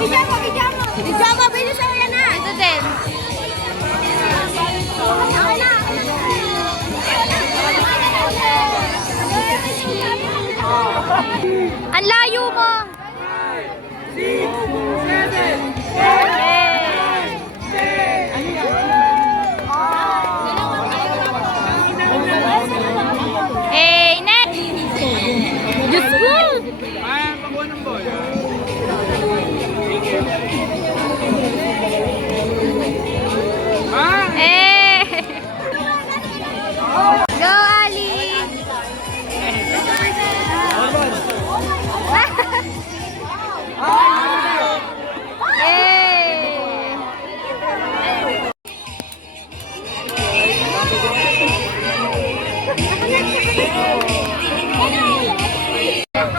Video mo, bilis ako yan na. Ito din. Okay na. Ang layo mo. 6, 7, 8. Hey, next! Diyos ko! Eh! Go, Ali!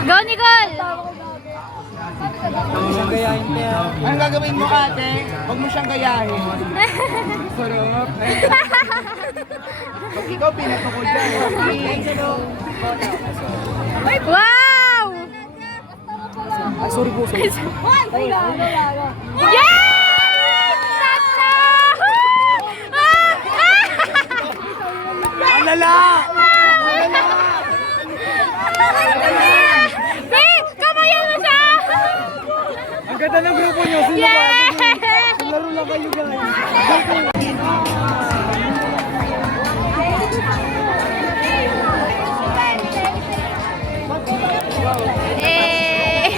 Go, Nicole! Ang gagawin mo, ate? Huwag mo siyang gayahin. Sarap. Pag ikaw pinapako dyan. Wow! Sorry po, sorry. Yes! Tatlo! Ang lala! Babe, kamayan mo siya! Ang ganda ng grupo nyo. Yes! Laro lang kayo, guys. Eh.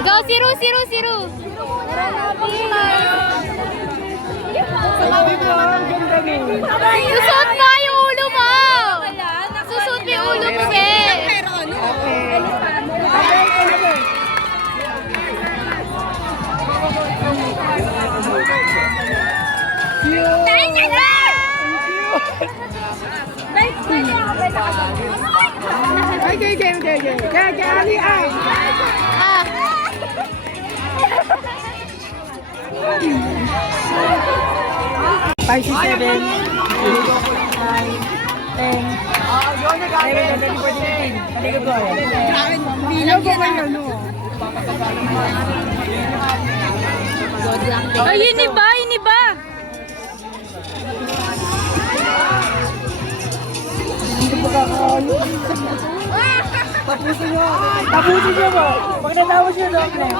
Go, Siru, Siru, Siru. Susuot mo yung ulo mo. Susuot mo yung ulo mo, be. Ali, ay! Ah. 5, 6, 7, 8, 9, 10. Talikod ko. Bilang yan. Ay, yun iba, yun iba. Tapusin nyo. Tapusin nyo mo. Pag natapos nyo, doble.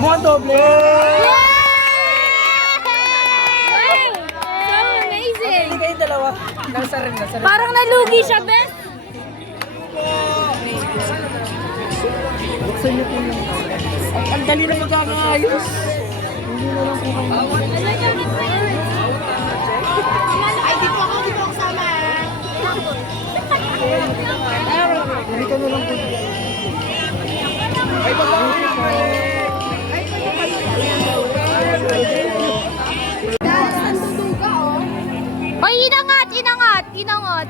Mo doble. So amazing. Hindi kayong dalawa. Nasa rin. Parang nalugi siya, best. Buksan nyo po yung... Ang dali na magkakaayos. Hindi na lang po kayo. Ay, dito ako kasama. Dito na lang po. Ay, Ay, inangat, inangat, inangat.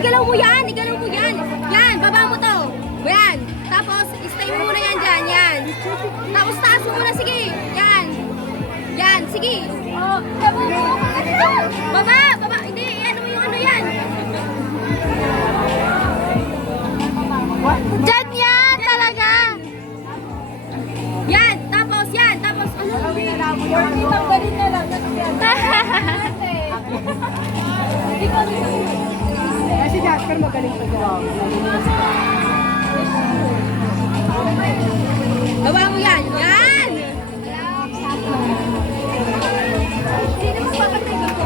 Igalaw mo yan, igalaw mo yan. Yan, baba mo to. Yan. Tapos, stay mo muna yan dyan, yan. Tapos, taas mo muna, sige. Yan. Yan, sige. Baba, baba. Hindi, ano mo yung ano yan. Diyan yan, talaga. Yan, tapos, yan. Tapos, ano? Si Jasper magaling pa dyan. Baba mo yan. Yan. Sino magpapatay dito?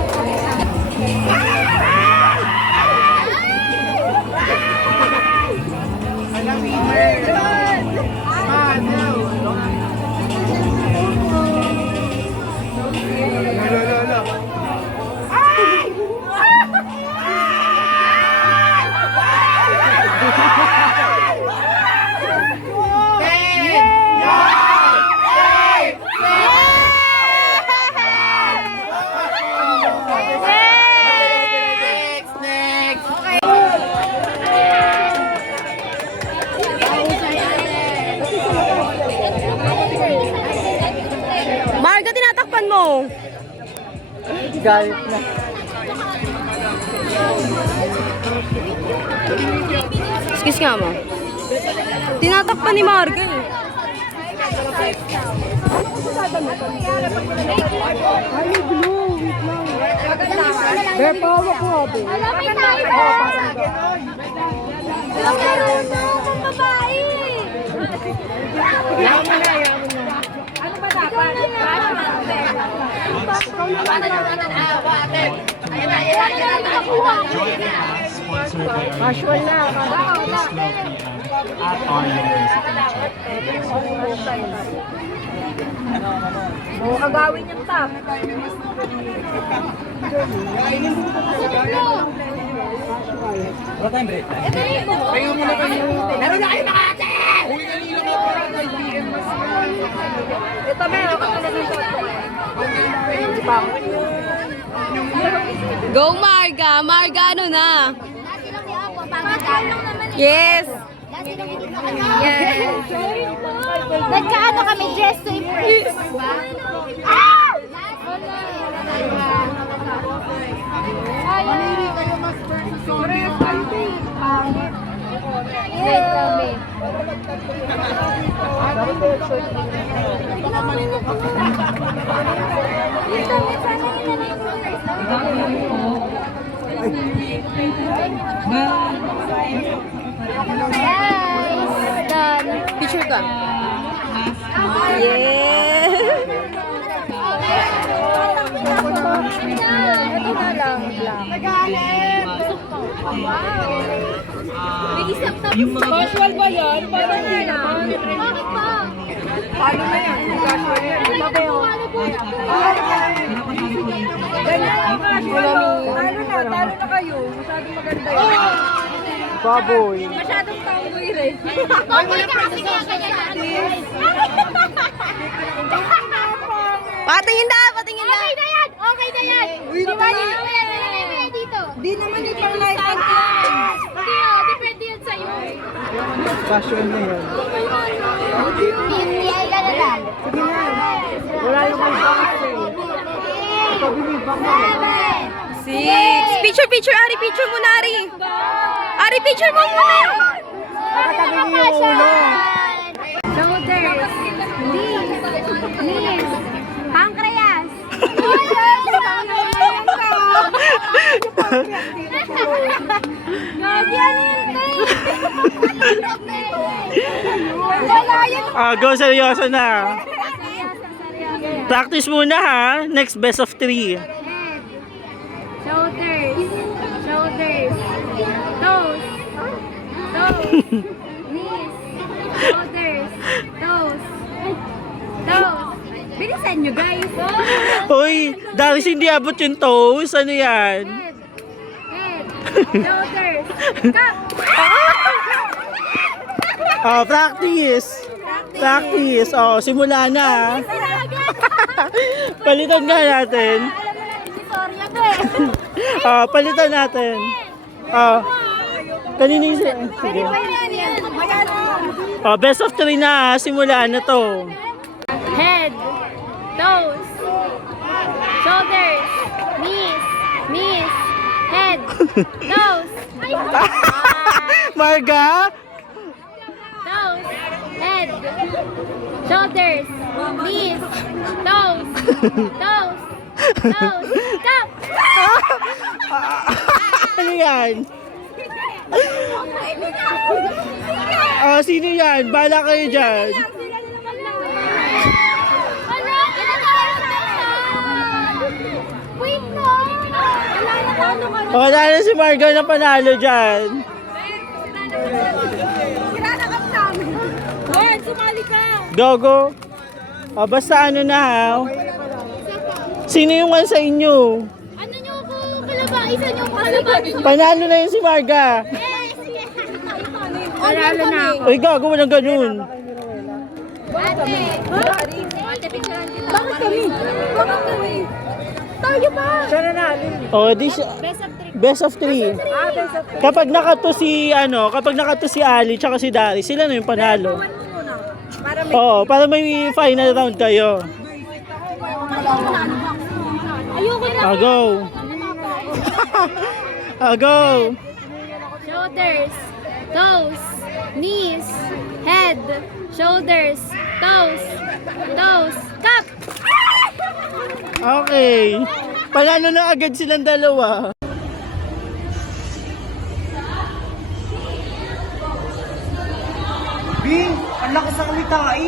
Galit na. Excuse nga mo. Tinatakpan ni Marga eh. Be, pawa ko abi. Alapit tayo ba? Meron na akong babae. Ano ba dapat? Casual na. At on Kagawin yung top. Wala tayong break time. Meron na kayo makate! Ito meron ka pala ng Go Marga! Marga ano na? Yes! Yes! Nagkaano kami dress to impress. Ah! Yes! Done. Picture ka. Yes! Ito na lang. Casual ba yan? Parang hindi na. Bakit ba? Paano na yan? Casual yan. Ganyan ang casual. Talo na kayo. Masyadong maganda yan. Baboy. Masyadong tomboy rin. Tomboy ka kasi kaya ganyan. Patingin na! Patingin na! Okay na yan! Okay na yan! Uy, Di ba? naman. Dito yan dito. Di naman ipang light up. Hindi oh, depende yan sa'yo. Casual na yan. Hindi, ilan na lang. Wala naman bangs eh. Pabili bangs. 6! Picture, picture! Ari, picture mo na, Ari! Ari, picture mo muna! Nakatabi niyo yung ulo. Shoulders. Knees. Knees. Pancreas. Gagi, ano yun, te? Wala yan. Go, seryoso na. Practice muna ha. Next best of 3. Head. Shoulders. Shoulders. Toes. Toes. Knees. Shoulders. Toes. Toes. Bilisan nyo, guys. Uy, Darius, hindi abot yung toes. Ano yan? Head. Head. Shoulders. Cup. Practice. Practice. Simula na. Palitan nga natin. Sorry ako eh. Palitan natin. Kanina yung sige. Best of 3 na. Simula na to. Head, toes, shoulders, knees, knees, head, toes, Marga? toes, head, shoulders, knees, toes, toes, toes, cup. Ano yan? Sino yan? Bala kayo dyan. Wala, wait lang. Wala na paano ka na. Wala na si Marga na panalo dyan. Juan, sumali ka. Go, go. Basta ano na ha. Sino yung one sa inyo? Ano nyo ko kalaba? Isa nyo ko kalaba. Panalo na yun si Marga. Yes! Panalo na ako. Uy, gago, walang ganun. Ate! Ate, picturean kita. Bakit kami? Bakit kami? Tayo ba? Siya na natin. Best of 3. Kapag nakato si Ali tsaka si Dari, sila na yung panalo. Para may final round kayo. Ayoko na. Go. Go. Shoulders, toes, knees, head, shoulders, toes, cup! Okay. Panalo na agad silang dalawa. Bing, ang lakas ng kamay.